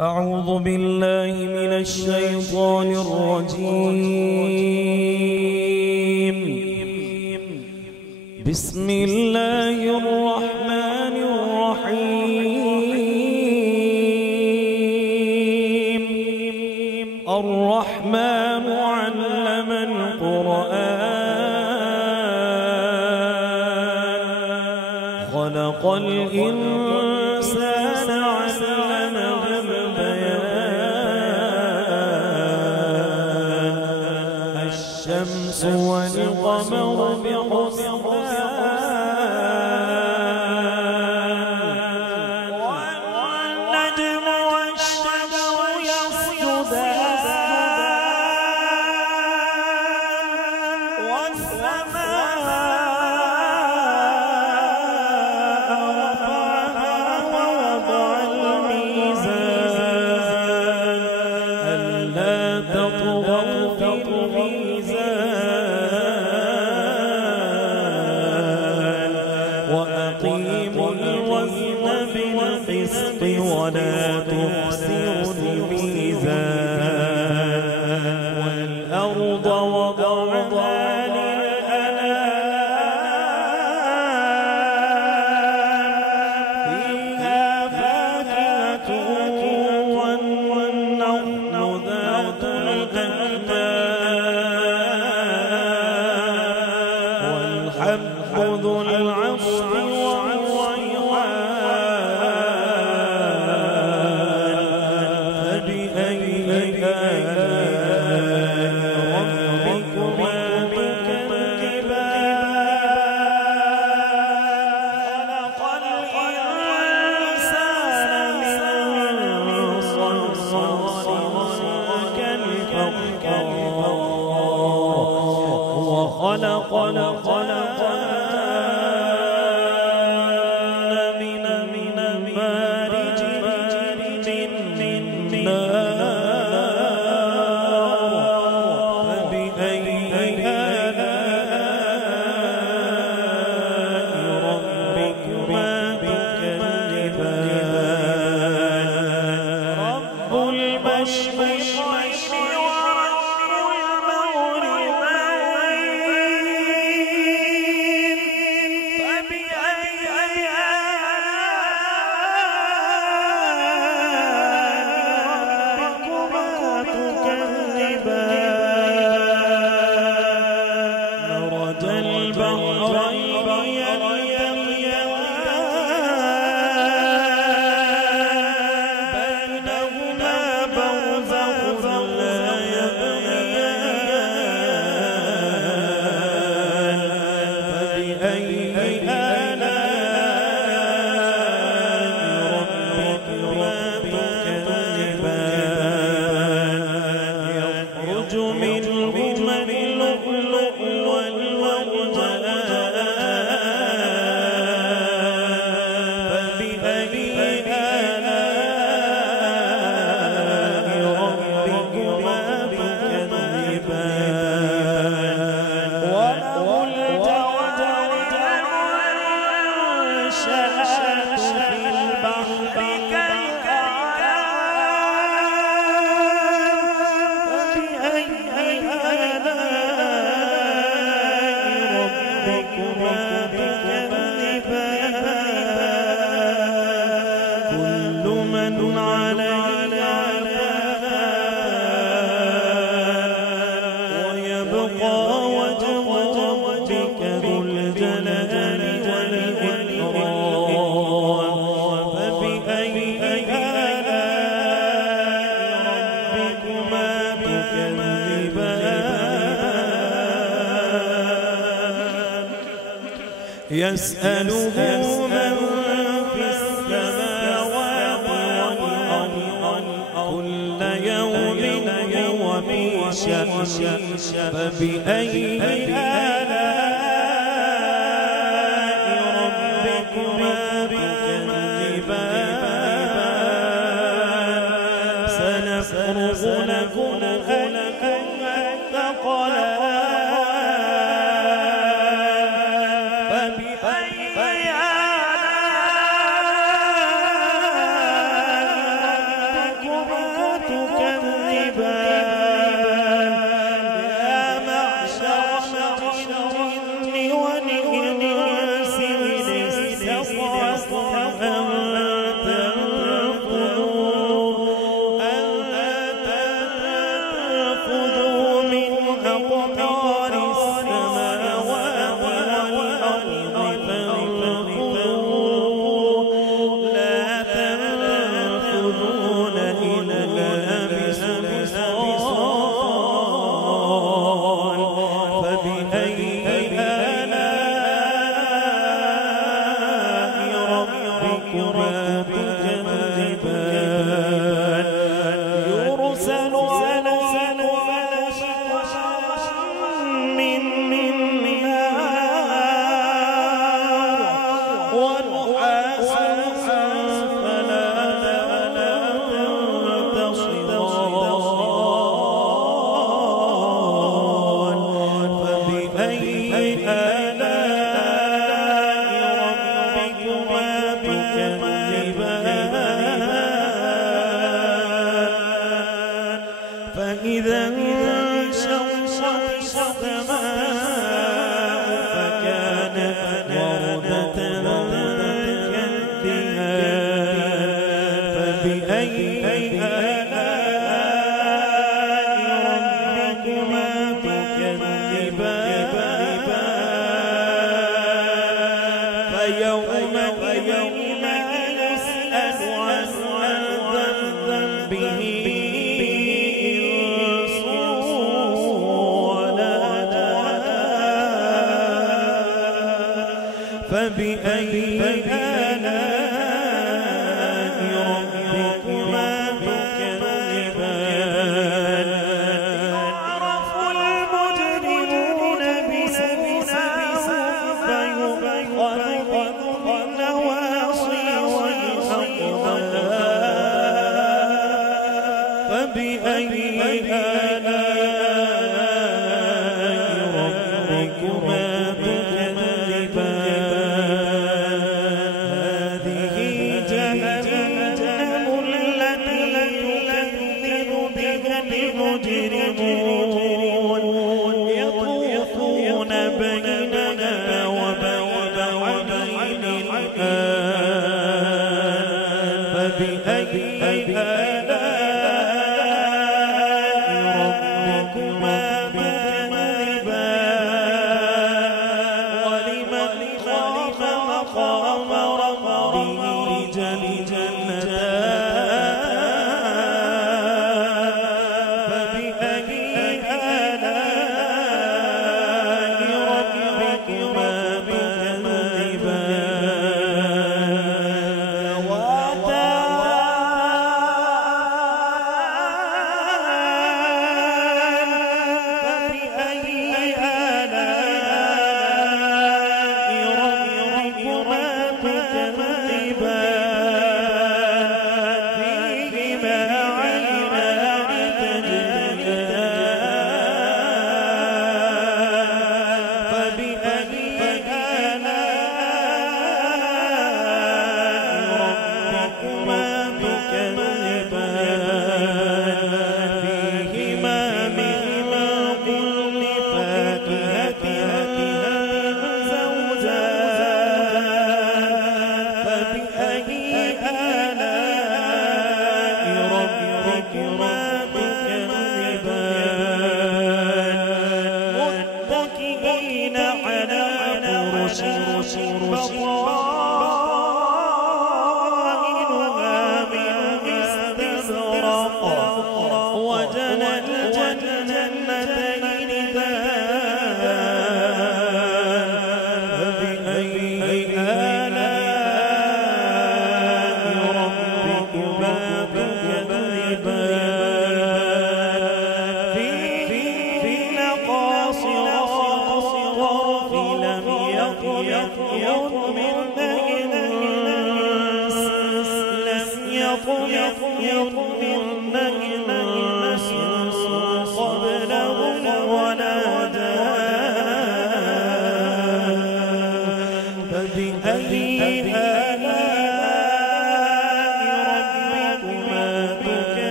أعوذ بالله من الشيطان الرجيم. بسم الله الرحمن الرحيم. الرحمن علم القرآن خلق الإنسان علمه البيان الشمس والقمر بحسبان والنجم والشجر يسجدان والسماء رفعها ووضع الميزان ألا تطغوا في الميزان وأقيموا الوزن بالقسط ولا تخسروا الميزان والأرض وضعها للأنام فيها فاكهة والنخل ذات الأكمام والحب ذو العصف والريحان فبأي آلاء ربكما تكذبان خلق الإنسان من صلصال كالفخار وخلق الجن من مارج من نار فبأي آلاء ربكما تكذبان رب المشرقين ورب المغربين فبأي آلاء ربكما تكذبان مرج البحرين يلتقيان بينهما برزخ لا يبغيان فبأي آلاء ربكما تكذبان يخرج منهما اللؤلؤ والمرجان فبأي آلاء ربكما تكذبان وله الجوار المنشآت في البحر كالأعلام فبأي آلاء ربكما تكذبان كل من عليها فان ويبقى وجه ربك ذو الجلال والإكرام فبأي آلاء ربكما تكذبان يسأله من في السماوات والأرض كل يوم هو في شأن فبأي آلاء ربكما تكذبان سنفرغ لكم الثقلان فبأي آلاء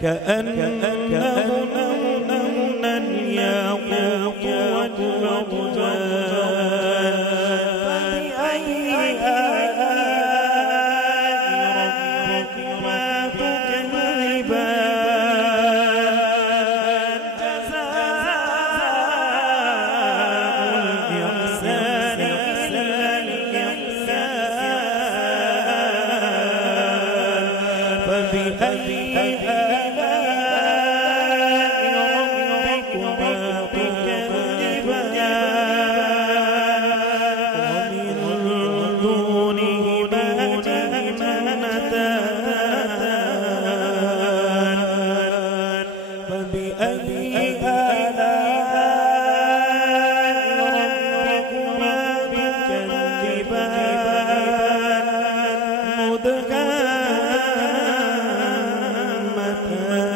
كأنهن الياقوت والمرجان فبأي آلاء ربكما تكذبان جزاء الإحسان إلا الإحسان فبأي مدهامتان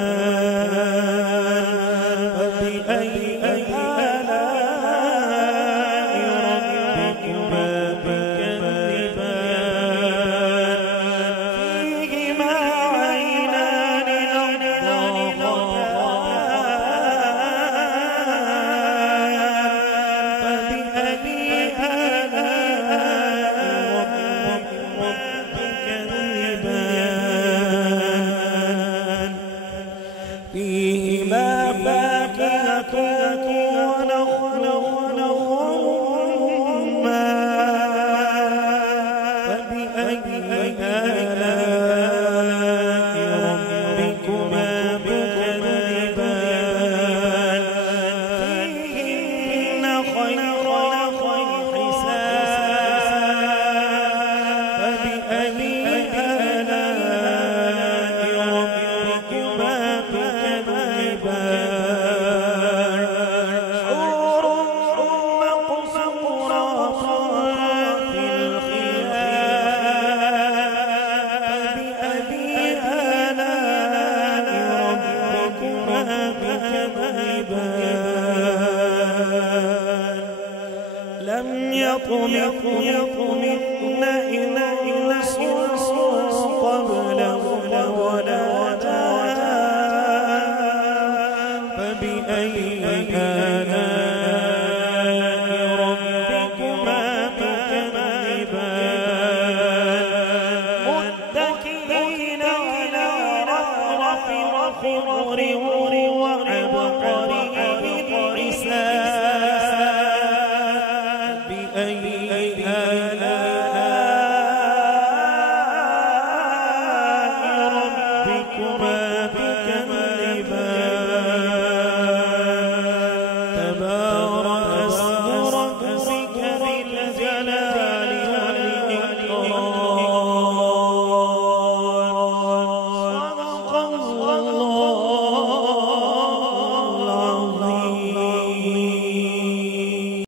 لم يطمثن إنس قبلهم ولا جان فبأي آلاء ربكما تكذبان متكئين على رفرف خضر وعبقري حسان بأي آلاء ربكما تكذبان تبارك اسم ربك ذي الجلال